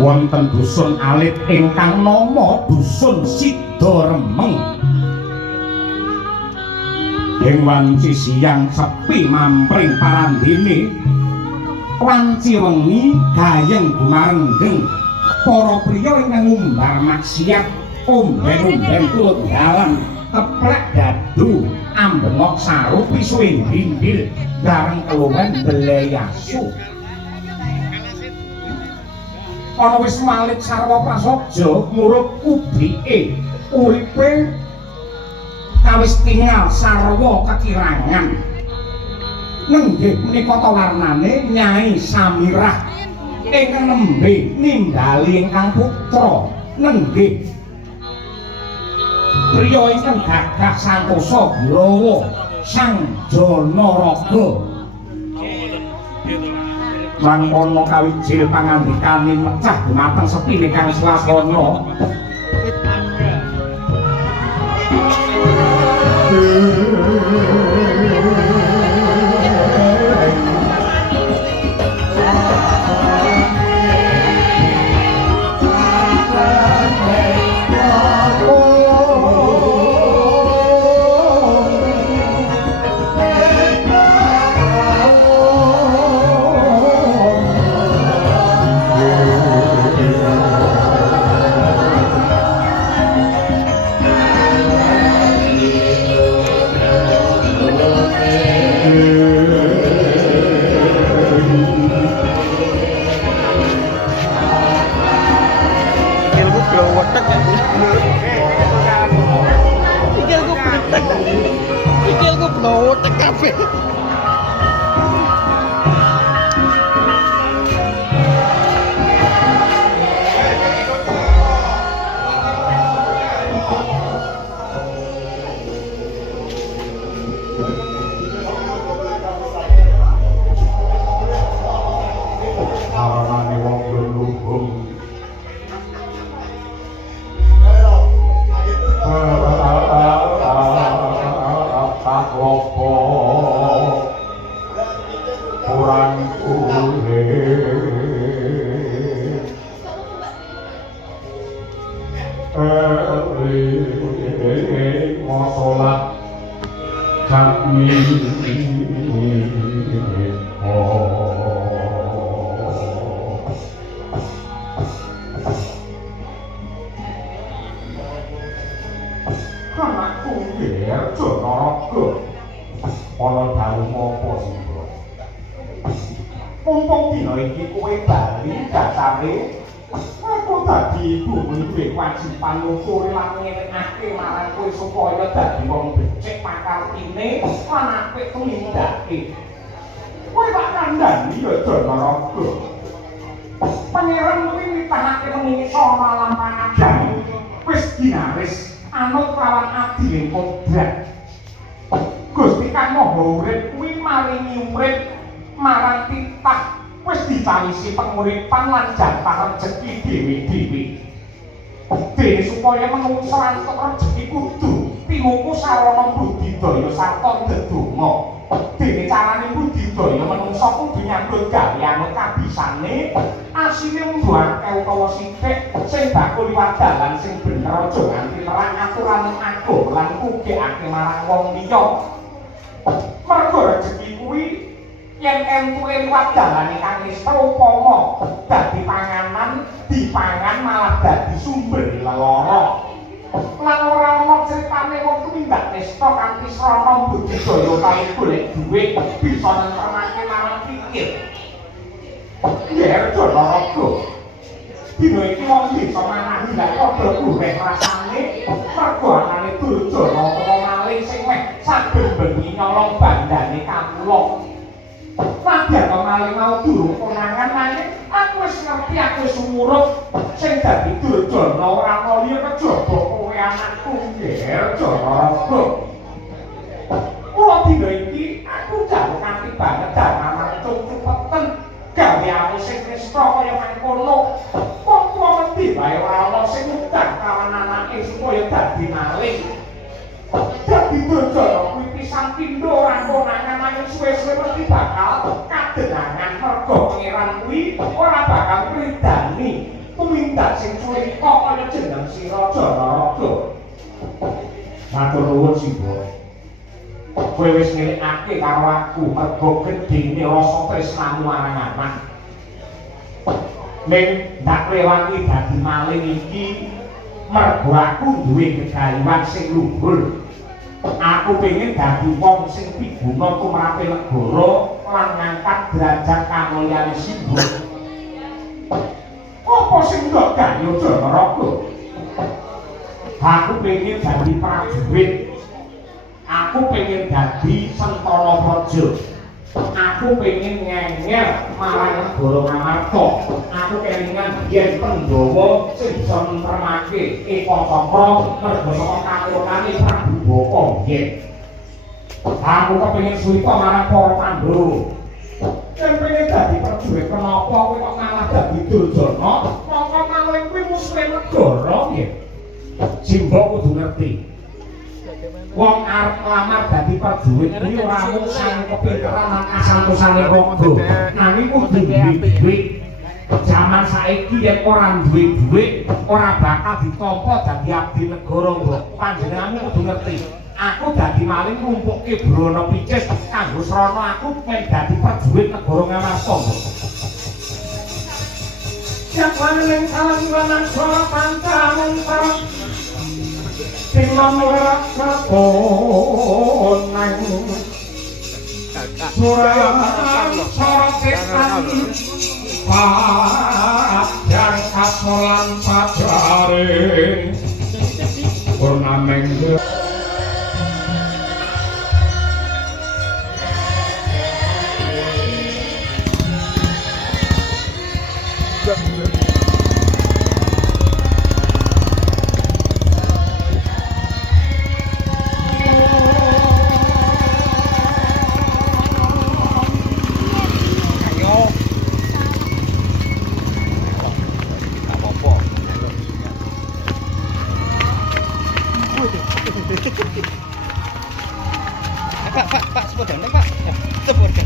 wonten dusun alit ingkang nama dusun Sidaremeng. Ing wanci siang sepi mampring parandene wanci wengi gayeng gumarendeng para priya ingkang ngumbar maksiat omben-omben turut dalam keprek dadu ambengok sarupi suwing grindil bareng keluwen beleyasu. Ana wis malik sarwa prasaja murup kubrike uripe kawis tinggal sarwa kekirangan. Nenggih menika ta warnane Nyai Samirah ingkang nembe nindali ingkang putra. Nenggih priya ingkang gagah santosa Bilawa Sang Janaraga. Mangkono kawijil pangandikane mecah dumateng sepine kang swasana. Penguripan lan jatah rezeki dewi-dewi. Dene supaya menungso antuk rezeki kudu tinuku sarana budidaya sarta ndedonga. Dene carane budidaya menungso kudu nyambut gawe anu kabisane asine mbuake utawa sithik sing bakul liwat dalan sing bener aja nganti nerang aturan agama lan kugekake marang wong liya. Mergo rezeki kuwi yen entuke liwat dalane kang wis upama dadi panganan dipangan malah dadi sumber lelara. Lan ora ana critane wong tumindak pesta kanthi srana budidaya utawi golek dhuwit bisa nentremake marang pikir. Yer Janaraga dina iki wong bisa manahi lan padha ureh rasane mergo anane Durjana utawa maling sing meh saben bengi nyolong bandane kawula. Padahal maling mau durung konangan nanging aku wis ngerti aku wis umurup sing dadi Durjana ora ana liya kejaba kowe anakku Nger Janaraga. Mula dina iki aku jago kanthi banget dalaman cukup-cukupen gawe aku sing krista kaya mangkono. Wong tuwa mesti wae ora ana sing ngundang kawan anake supaya dadi maling. Dadi Durjana kuwi pisan pindho ora konangan nanging suwe-suwe mesti bakal kadenangan mergo pangeran kuwi ora bakal ngridani tindak sing culika kaya jeneng sira Janaka. Matur nuwun Simba. Kowe wis ngelikake karo aku mergo gedhene rasa tresnamu marang anak. Ning ndak rewangi dadi maling iki mergo aku duwe gegayuhan sing luhur. Aku pengen dadi wong sing piguna tumrape negara lan ngangkat derajat kamulyane Simba. Apa sing ndak gayo Janaka? Aku pengen dadi prajurit. Aku pengen dadi Sentana Praja. Aku pengen ngengel marang negara Ngamarta. Aku kelingan yen Pandhawa sing bisa nremake Eka Cakra mergo saka kakurane Prabu Bapa yen. Aku kepengin suwita marang para Pandhawa. Yen pengen dadi prajurit kenapa kowe kok malah dadi Duryudana? Mongko maling kuwi musuhe negara nggih. Simba kudu ngerti. Wong arep lamar dadi prajurit kuwi ora mung sang kepinteran lan kasantosane raga, nanging kudu duwe dhuwit. Jaman saiki yen ora duwe dhuwit, ora bakal ditampa dadi abdi negara, Mbok. Panjenenganmu kudu ngerti. Aku dadi maling ngumpukke brana picis kanggo srana aku pengen dadi prajurit negara Ngamarta, Mbok. Japaning kalangan swara pancamun Tilam werak kaponang Surang soroketan Padang kasolan pajaring Purnameng Pak, sepedane Pak. Sepedane.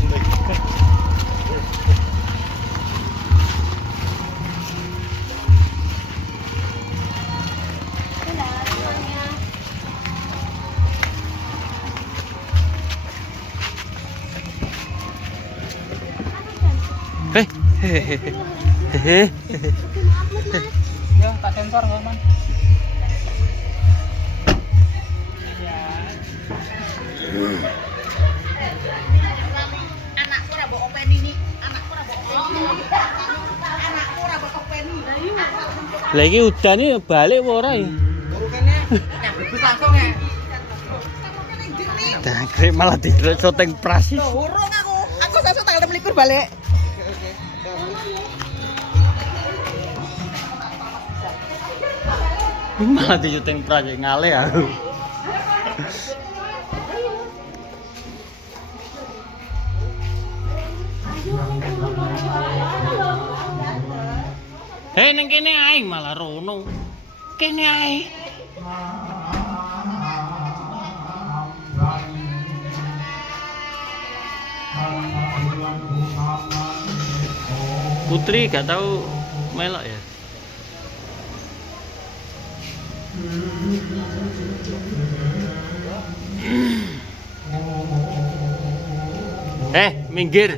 Ya, tak sensor kok, Man. Anakku ora mbok openi iki. Anakku ora mbok openi. Anakku ora mbok openi. Lah iki udan iki balik apa ora iki? Turu kene nyabut langsung ya. Dangkrik malah di syuting pras. Loh, urung aku. Aku sesuk tanggal 21 balik. Malah di syuting pras ngale aku. Hei, nang kene ae malah rono. Kene ae. Putri gak tahu melok ya. Minggir.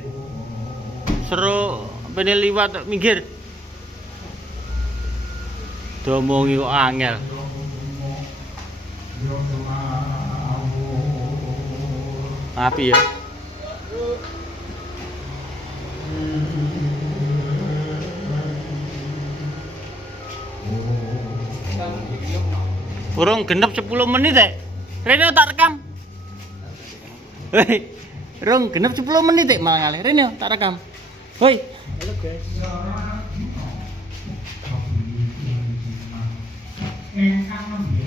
Seru pene liwat minggir. Domongi kok angel. Api ya. Urung genep 10 menit ya. Rene tak rekam. Hei. Urung genep 10 menit ya malah ngalih. Rene tak rekam. Hoi. Halo guys. Ingkang